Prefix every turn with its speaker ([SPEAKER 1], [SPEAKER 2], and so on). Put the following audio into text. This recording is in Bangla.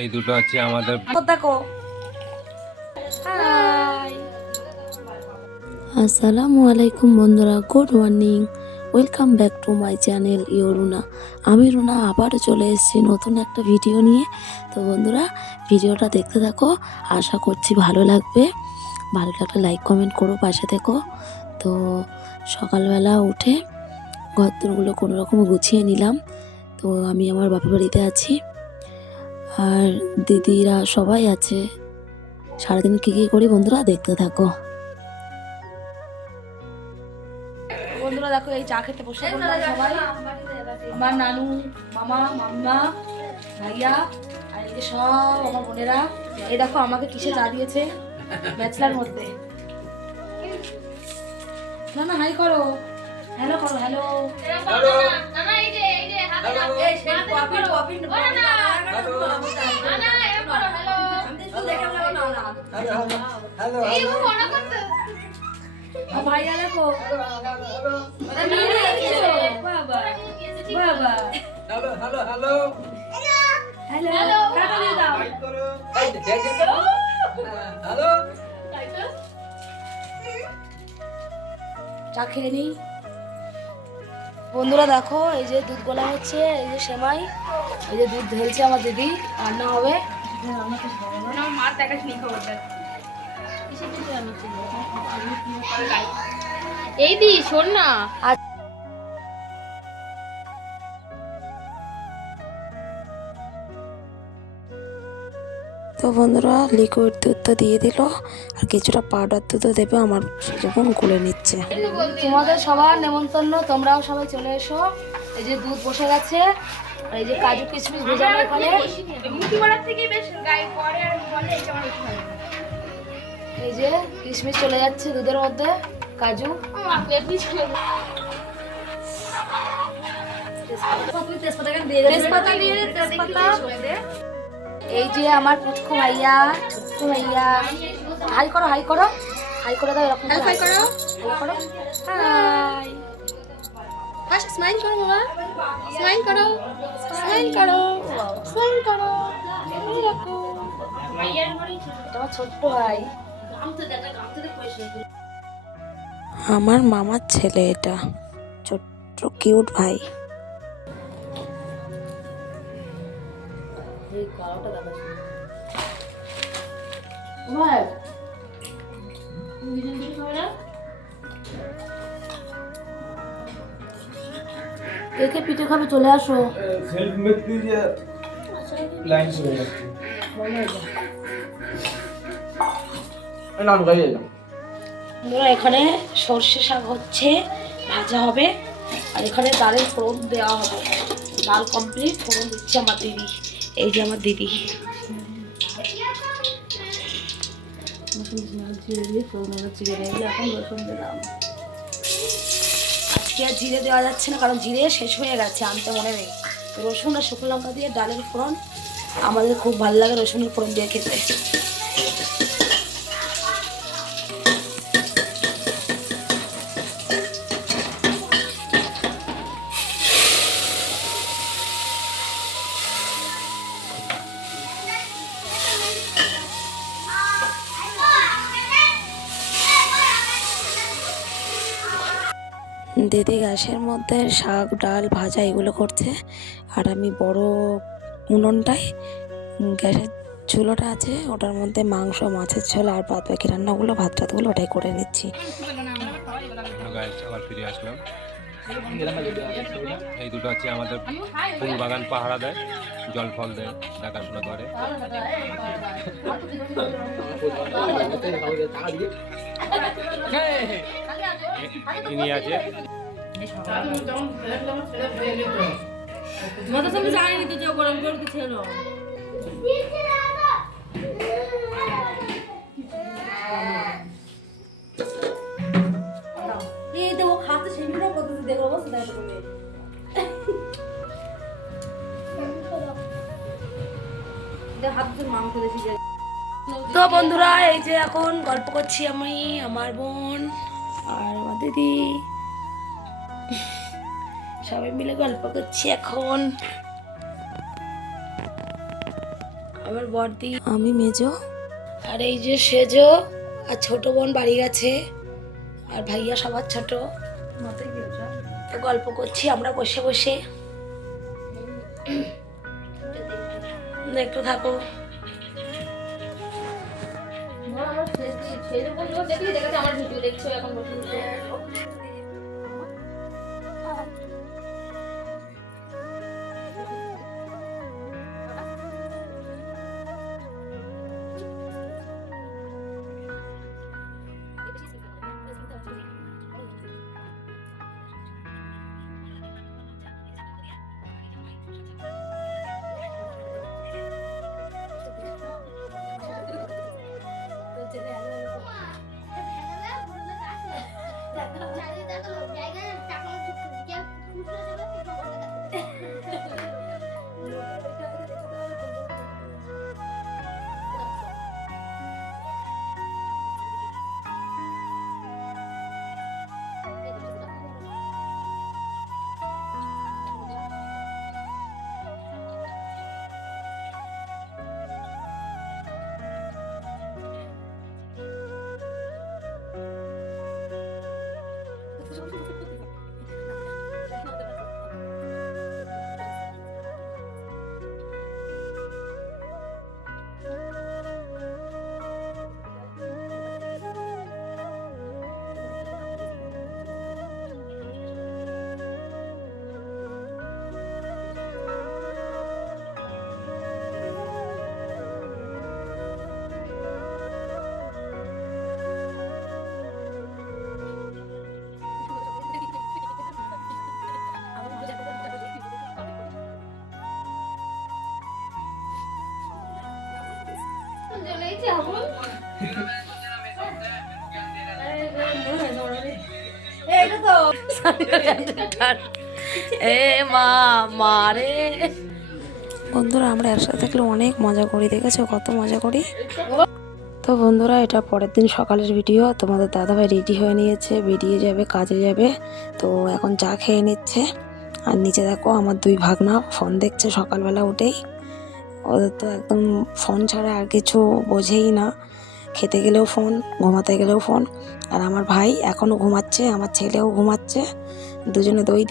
[SPEAKER 1] এই দুটো হচ্ছে আমাদের
[SPEAKER 2] দেখো।
[SPEAKER 3] আসসালামু আলাইকুম বন্ধুরা good morning welcome back to my channel ইও রুনা আমি রুনা আবারও চলে এসেছি নতুন একটা ভিডিও নিয়ে। তো বন্ধুরা ভিডিওটা দেখতে থাকো আশা করছি ভালো লাগবে। ভালো লাগলে লাইক কমেন্ট করো পাশে থেকো। তো সকালবেলা উঠে ঘরদোরগুলো কোনো রকম গুছিয়ে নিলাম। তো আমি আমার বাপের বাড়িতে আছি। আর দিদিরা সবাই আছে। সারাদিন কী কী করি বন্ধুরা? দেখতে থাকো।
[SPEAKER 2] বন্ধুরা দেখো এই চা খেতে বসে সবাই। আমার নানু মামা মাম্মা ভাইয়া আর এই যে সব আমার বোনেরা। এই দেখো আমাকে কিসে চা দিয়েছে? ব্যাচলার মধ্যে। না না হাই করো। হ্যালো করো হ্যালো। ভাইয়া দেখো বাবা বাবা হ্যালো টাটা দিয়ে দাও চা খেয়ে নিই বন্ধুরা দেখো এই যে দুধ গোলা হচ্ছে এই যে সেমাই এই যে দুধ ঢেলছে আমার দিদি রান্না হবে।
[SPEAKER 4] এই দি শোন না।
[SPEAKER 3] তো বন্ধুরা লিকুইড দুধ তো দিয়ে দিল। আর কিছুটা পাউডার দুধও দেবে আমার সেরকম গুলে নিচ্ছে।
[SPEAKER 2] তোমাদের সবার নেমন্তন্ন তোমরাও সবাই চলে এসো। এই যে দুধ বসে গেছে আর এই যে কাজু কিশমিশ ভেজানো এখানে। এই যে কিশমিশ চলে যাচ্ছে দুধের মধ্যে কাজু। তেজপাতা দিয়ে দে, তেজপাতা এই যে আমার পুচকু ভাইয়া ছোট্টু ভাইয়া। হাই করো হাই করো। হাই করে দাও এরকম হাই করো। হাই করো। হাই
[SPEAKER 4] ফার্স্ট স্মাইল করো বাবা। স্মাইল করো। স্মাইল করো। স্মাইল করো।
[SPEAKER 2] তোমার ছোট্ট ভাই।
[SPEAKER 3] আমার মামার ছেলে এটা। ছোট্ট কিউট ভাই।
[SPEAKER 2] এই কালোটা কে কে পিঠে খাবে চলে আসো।
[SPEAKER 5] লাইন নাম গাইয়ে
[SPEAKER 2] যাও এখানে সর্ষে শাক হচ্ছে ভাজা হবে আর এখানে ডালের ফোড়ন দেওয়া হবে। ডাল কমপ্লিট ফোড়ন দিচ্ছে আমার দিদি। এই যে আমার দিদি। আজকে আর জিরে দেওয়া যাচ্ছে না, কারণ জিরে শেষ হয়ে গেছে, আনতে মনে নেই। রসুন আর শুকনো লঙ্কা দিয়ে ডালের ফোড়ন, আমাদের খুব ভালো লাগে রসুনের ফোড়ন দিয়ে খেতে।
[SPEAKER 3] দিদি গ্যাসের মধ্যে শাক ডাল ভাজা এগুলো করছে। আর আমি বড় উনুনটায় গ্যাসের চুলোটা আছে ওটার মধ্যে মাংস মাছের ঝোল আর বাদ বাকি রান্নাগুলো ভাত টাতগুলো ওটাই করে নিচ্ছি।
[SPEAKER 1] ফিরে আসলাম। এই দুটো হচ্ছে আমাদের ফুল বাগান পাহারা দেয় জল ফল দেয় দেখাশোনা করে। এ- ইনি আছে।
[SPEAKER 2] তো বন্ধুরা এই যে এখন গল্প করছি আমি আমার বোন। আর আমার দিদি। সবাই মিলে গল্প করছি এখন। আমার বর্দি
[SPEAKER 3] আমি মেজো।
[SPEAKER 2] আর এই যে সেজো আর ছোট বোন বাড়ি গেছে। আর ভাইয়া সবার ছোট। তো গল্প করছি আমরা বসে বসে। একটু থাকো।
[SPEAKER 4] আমার ভিডিও দেখছ এখন বসে।
[SPEAKER 2] এ মা মারে
[SPEAKER 3] বন্ধুরা আমরা একসাথে থাকলে অনেক মজা করি দেখেছ? কত মজা করি। তো বন্ধুরা এটা পরের দিন সকালের ভিডিও তোমাদের দাদাভাই রেডি হয়ে নিয়েছে বেরিয়ে যাবে কাজে যাবে। তো এখন চা খেয়ে নিচ্ছে। আর নিচে দেখো আমার দুই ভাগনা ফোন দেখছে সকালবেলা উঠেই। ওদের তো একদম ফোন ছাড়া আর কিছু বোঝেই না। খেতে গেলেও ফোন, ঘুমাতে গেলেও ফোন। আর আমার ভাই এখনও ঘুমাচ্ছে, আমার ছেলেও ঘুমাচ্ছে। দুজনে দই